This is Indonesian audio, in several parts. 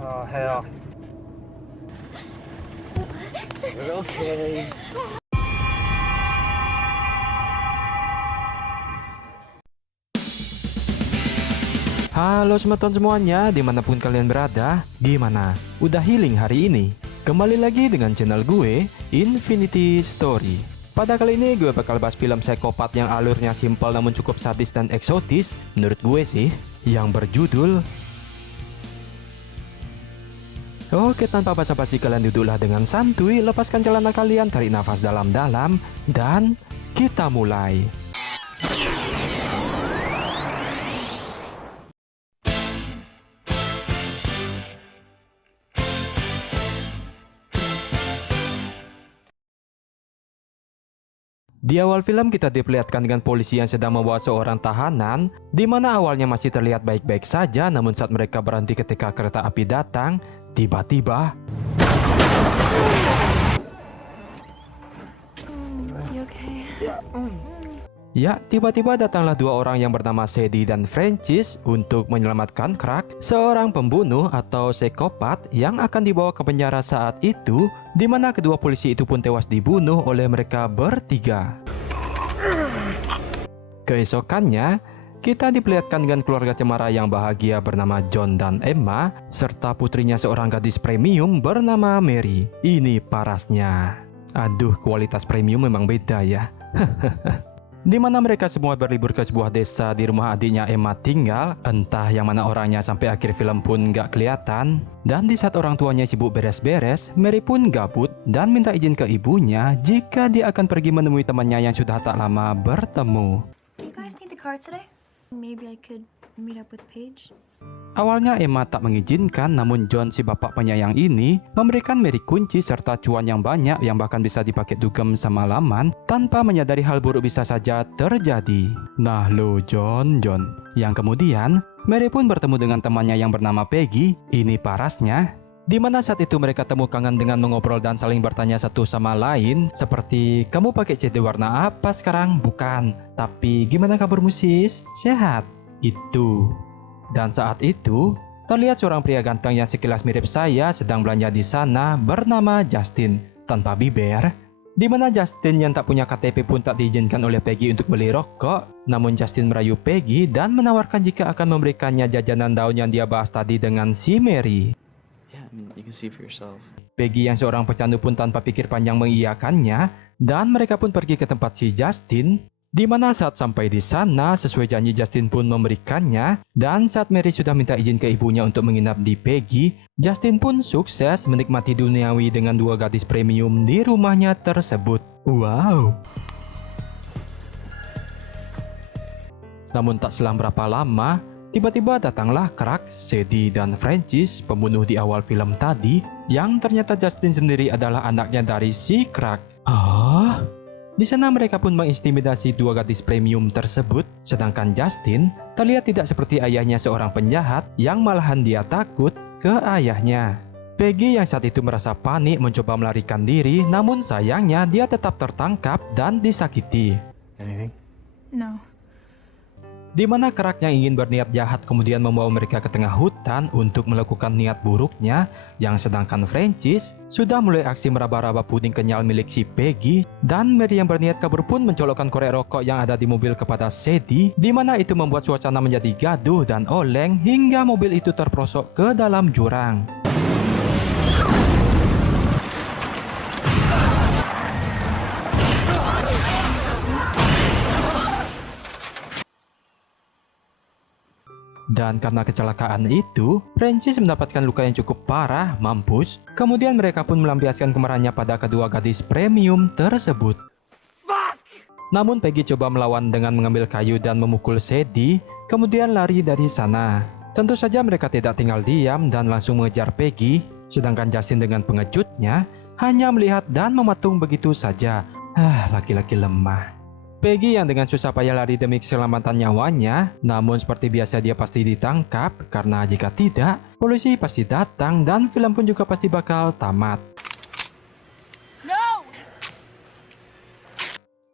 해요. Okay. Halo teman semuanya, dimanapun kalian berada, gimana? Udah healing hari ini? Kembali lagi dengan channel gue, Infinity Story. Pada kali ini gue bakal bahas film psikopat yang alurnya simpel namun cukup sadis dan eksotis, menurut gue sih, yang berjudul... Oke, tanpa basa-basi kalian duduklah dengan santuy, lepaskan celana kalian, tarik nafas dalam-dalam, dan kita mulai. Di awal film kita diperlihatkan dengan polisi yang sedang membawa seorang tahanan, di mana awalnya masih terlihat baik-baik saja, namun saat mereka berhenti ketika kereta api datang, tiba-tiba... Ya, tiba-tiba datanglah dua orang yang bernama Sadie dan Francis untuk menyelamatkan Crack, seorang pembunuh atau psikopat yang akan dibawa ke penjara saat itu, di mana kedua polisi itu pun tewas dibunuh oleh mereka bertiga. Keesokannya, kita diperlihatkan dengan keluarga cemara yang bahagia bernama John dan Emma, serta putrinya seorang gadis premium bernama Mary. Ini parasnya. Aduh, kualitas premium memang beda ya. Di mana mereka semua berlibur ke sebuah desa di rumah adiknya Emma tinggal, entah yang mana orangnya sampai akhir film pun nggak kelihatan. Dan di saat orang tuanya sibuk beres-beres, Mary pun gabut dan minta izin ke ibunya jika dia akan pergi menemui temannya yang sudah tak lama bertemu. You guys need the car today? Maybe I could meet up with Paige. Awalnya Emma tak mengizinkan, namun John si bapak penyayang ini memberikan Mary kunci serta cuan yang banyak yang bahkan bisa dipakai dugem semalaman tanpa menyadari hal buruk bisa saja terjadi. Nah lo John. Yang kemudian Mary pun bertemu dengan temannya yang bernama Peggy. Ini parasnya. Di mana saat itu mereka temu kangen dengan mengobrol dan saling bertanya satu sama lain seperti, kamu pakai CD warna apa sekarang? Bukan, tapi gimana kabarmu sis? Sehat? Itu. Dan saat itu, terlihat seorang pria ganteng yang sekilas mirip saya sedang belanja di sana bernama Justin, tanpa biber. Di mana Justin yang tak punya KTP pun tak diizinkan oleh Peggy untuk beli rokok. Namun Justin merayu Peggy dan menawarkan jika akan memberikannya jajanan daun yang dia bahas tadi dengan si Mary. Yeah, I mean, you can see for yourself. Peggy yang seorang pecandu pun tanpa pikir panjang mengiyakannya, dan mereka pun pergi ke tempat si Justin. Di mana saat sampai di sana, sesuai janji Justin pun memberikannya, dan saat Mary sudah minta izin ke ibunya untuk menginap di Peggy, Justin pun sukses menikmati duniawi dengan dua gadis premium di rumahnya tersebut. Wow. Namun tak selang berapa lama, tiba-tiba datanglah Crack, Sadie, dan Francis, pembunuh di awal film tadi, yang ternyata Justin sendiri adalah anaknya dari si Crack. Di sana mereka pun mengintimidasi dua gadis premium tersebut, sedangkan Justin terlihat tidak seperti ayahnya seorang penjahat yang malahan dia takut ke ayahnya. Peggy yang saat itu merasa panik mencoba melarikan diri, namun sayangnya dia tetap tertangkap dan disakiti. Anything? No. Di mana Crack yang ingin berniat jahat kemudian membawa mereka ke tengah hutan untuk melakukan niat buruknya, yang sedangkan Francis sudah mulai aksi meraba-raba puding kenyal milik si Peggy, dan Mary yang berniat kabur pun mencolokkan korek rokok yang ada di mobil kepada Sadie, di mana itu membuat suasana menjadi gaduh dan oleng hingga mobil itu terperosok ke dalam jurang. Dan karena kecelakaan itu, Francis mendapatkan luka yang cukup parah, mampus. Kemudian mereka pun melampiaskan kemarahannya pada kedua gadis premium tersebut. Namun Peggy coba melawan dengan mengambil kayu dan memukul Sadie, kemudian lari dari sana. Tentu saja mereka tidak tinggal diam dan langsung mengejar Peggy, sedangkan Justin dengan pengejutnya hanya melihat dan mematung begitu saja. Laki-laki lemah. Peggy yang dengan susah payah lari demi keselamatan nyawanya, namun seperti biasa dia pasti ditangkap, karena jika tidak, polisi pasti datang dan film pun juga pasti bakal tamat. No!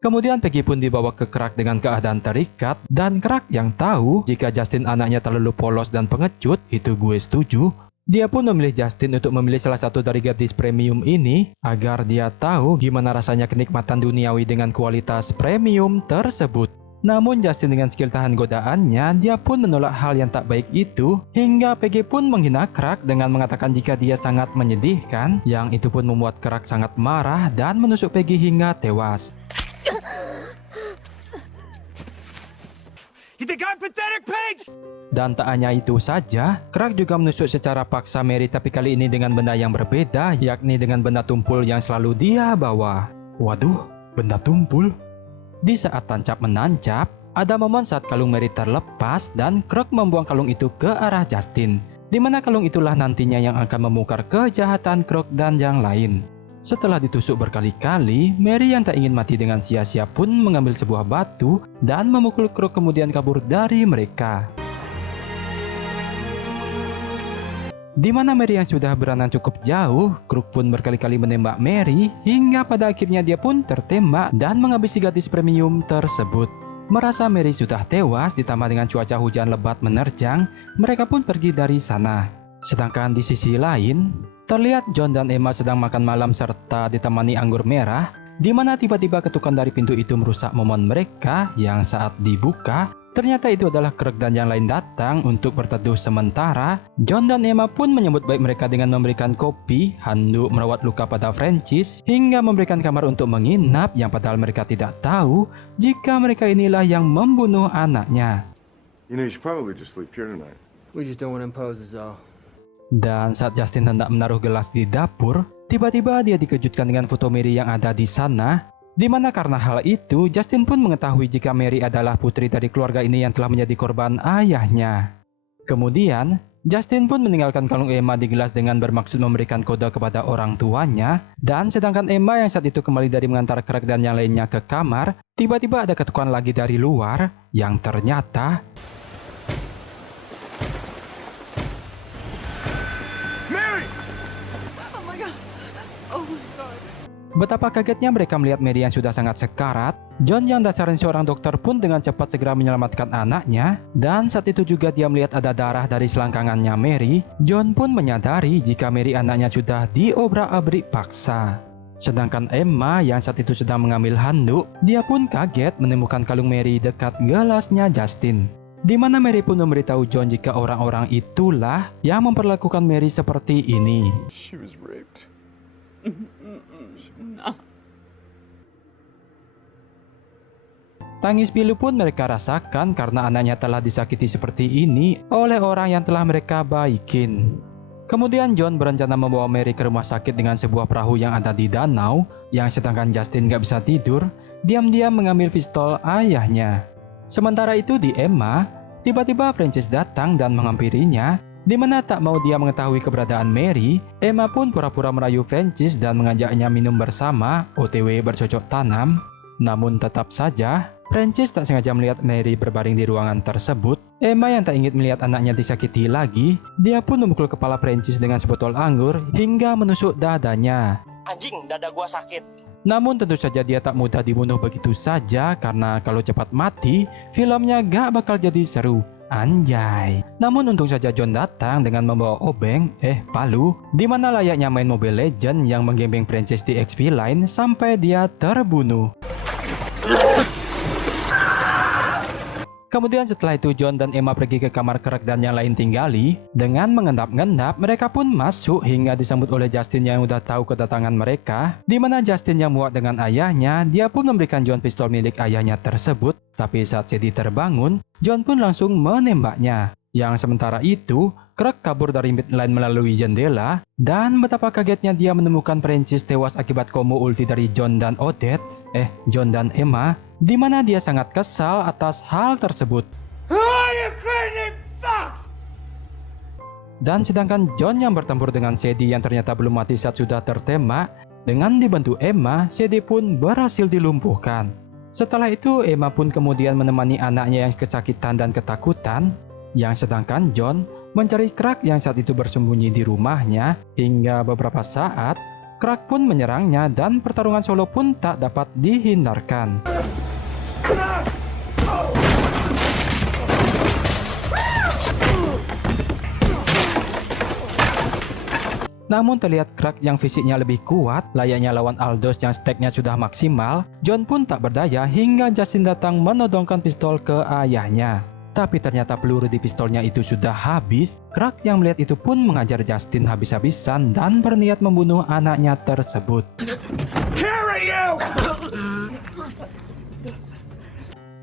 Kemudian Peggy pun dibawa ke Crack dengan keadaan terikat, dan Crack yang tahu jika Justin anaknya terlalu polos dan pengecut, itu gue setuju, Dia pun memilih Justin untuk memilih salah satu dari gadis premium ini agar dia tahu gimana rasanya kenikmatan duniawi dengan kualitas premium tersebut. Namun Justin dengan skill tahan godaannya, dia pun menolak hal yang tak baik itu hingga Peggy pun menghina Crack dengan mengatakan jika dia sangat menyedihkan. Yang itu pun membuat Crack sangat marah dan menusuk Peggy hingga tewas. You think I'm pathetic, Paige? Dan tak hanya itu saja, Crack juga menusuk secara paksa Mary, tapi kali ini dengan benda yang berbeda, yakni dengan benda tumpul yang selalu dia bawa. Waduh, benda tumpul? Di saat tancap menancap, ada momen saat kalung Mary terlepas dan Crack membuang kalung itu ke arah Justin, di mana kalung itulah nantinya yang akan membongkar kejahatan Crack dan yang lain. Setelah ditusuk berkali-kali, Mary yang tak ingin mati dengan sia-sia pun mengambil sebuah batu dan memukul Crack kemudian kabur dari mereka. Di mana Mary yang sudah berenang cukup jauh, Crack pun berkali-kali menembak Mary hingga pada akhirnya dia pun tertembak dan menghabisi gadis premium tersebut. Merasa Mary sudah tewas ditambah dengan cuaca hujan lebat menerjang, mereka pun pergi dari sana. Sedangkan di sisi lain, terlihat John dan Emma sedang makan malam serta ditemani anggur merah, di mana tiba-tiba ketukan dari pintu itu merusak momen mereka yang saat dibuka, ternyata itu adalah Crack dan yang lain datang untuk berteduh sementara. John dan Emma pun menyambut baik mereka dengan memberikan kopi, handuk merawat luka pada Francis, hingga memberikan kamar untuk menginap yang padahal mereka tidak tahu jika mereka inilah yang membunuh anaknya. You know, you should probably just sleep here tonight. We just don't want to impose is all. Dan saat Justin hendak menaruh gelas di dapur, tiba-tiba dia dikejutkan dengan foto Mary yang ada di sana. Di mana karena hal itu, Justin pun mengetahui jika Mary adalah putri dari keluarga ini yang telah menjadi korban ayahnya. Kemudian, Justin pun meninggalkan kalung Emma di gelas dengan bermaksud memberikan kode kepada orang tuanya. Dan sedangkan Emma yang saat itu kembali dari mengantar Crack dan yang lainnya ke kamar, tiba-tiba ada ketukan lagi dari luar yang ternyata betapa kagetnya mereka melihat Mary yang sudah sangat sekarat. John yang dasarnya seorang dokter pun dengan cepat segera menyelamatkan anaknya. Dan saat itu juga dia melihat ada darah dari selangkangannya Mary. John pun menyadari jika Mary anaknya sudah diobrak-abrik paksa. Sedangkan Emma yang saat itu sedang mengambil handuk, dia pun kaget menemukan kalung Mary dekat gelasnya Justin. Di mana Mary pun memberitahu John jika orang-orang itulah yang memperlakukan Mary seperti ini. She was raped. Tangis pilu pun mereka rasakan karena anaknya telah disakiti seperti ini oleh orang yang telah mereka baikin. Kemudian John berencana membawa Mary ke rumah sakit dengan sebuah perahu yang ada di danau, yang sedangkan Justin gak bisa tidur, diam-diam mengambil pistol ayahnya. Sementara itu di Emma, tiba-tiba Francis datang dan menghampirinya. Di mana tak mau dia mengetahui keberadaan Mary, Emma pun pura-pura merayu Francis dan mengajaknya minum bersama, OTW bercocok tanam. Namun tetap saja, Francis tak sengaja melihat Mary berbaring di ruangan tersebut. Emma yang tak ingin melihat anaknya disakiti lagi, dia pun memukul kepala Francis dengan sebotol anggur hingga menusuk dadanya. Anjing, dada gua sakit. Namun tentu saja dia tak mudah dibunuh begitu saja karena kalau cepat mati, filmnya gak bakal jadi seru. Anjay. Namun untung saja John datang dengan membawa obeng, palu, di mana layaknya main Mobile Legends yang menggembeng Francis di XP Line sampai dia terbunuh. Kemudian setelah itu John dan Emma pergi ke kamar Crack dan yang lain tinggali. Dengan mengendap-endap mereka pun masuk hingga disambut oleh Justin yang udah tahu kedatangan mereka. Di mana Justin yang muak dengan ayahnya, dia pun memberikan John pistol milik ayahnya tersebut. Tapi saat Sadie terbangun, John pun langsung menembaknya. Yang sementara itu, Crack kabur dari midline melalui jendela. Dan betapa kagetnya dia menemukan Francis tewas akibat combo ulti dari John dan John dan Emma. Di mana dia sangat kesal atas hal tersebut. Dan sedangkan John yang bertempur dengan Sadie yang ternyata belum mati saat sudah tertembak, dengan dibantu Emma, Sadie pun berhasil dilumpuhkan. Setelah itu Emma pun kemudian menemani anaknya yang kesakitan dan ketakutan, yang sedangkan John mencari Crack yang saat itu bersembunyi di rumahnya. Hingga beberapa saat Crack pun menyerangnya dan pertarungan solo pun tak dapat dihindarkan. Namun terlihat Craig yang fisiknya lebih kuat, layaknya lawan Aldous yang steknya sudah maksimal, John pun tak berdaya hingga Justin datang menodongkan pistol ke ayahnya. Tapi ternyata peluru di pistolnya itu sudah habis. Craig yang melihat itu pun mengajar Justin habis-habisan dan berniat membunuh anaknya tersebut.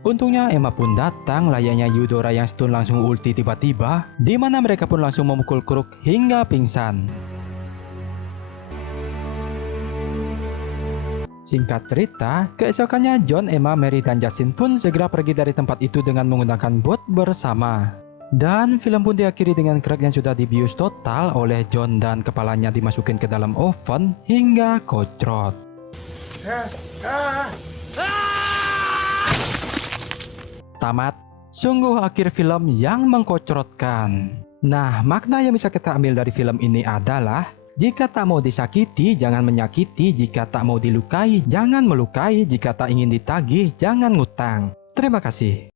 Untungnya Emma pun datang, layaknya Eudora yang stun langsung ulti tiba-tiba, di mana mereka pun langsung memukul Krug hingga pingsan. Singkat cerita, keesokannya John, Emma, Mary, dan Justin pun segera pergi dari tempat itu dengan menggunakan bot bersama. Dan film pun diakhiri dengan Craig yang sudah dibius total oleh John dan kepalanya dimasukin ke dalam oven hingga kocrot. Tamat. Sungguh akhir film yang mengkocrotkan. Nah, makna yang bisa kita ambil dari film ini adalah jika tak mau disakiti, jangan menyakiti. Jika tak mau dilukai, jangan melukai. Jika tak ingin ditagih, jangan ngutang. Terima kasih.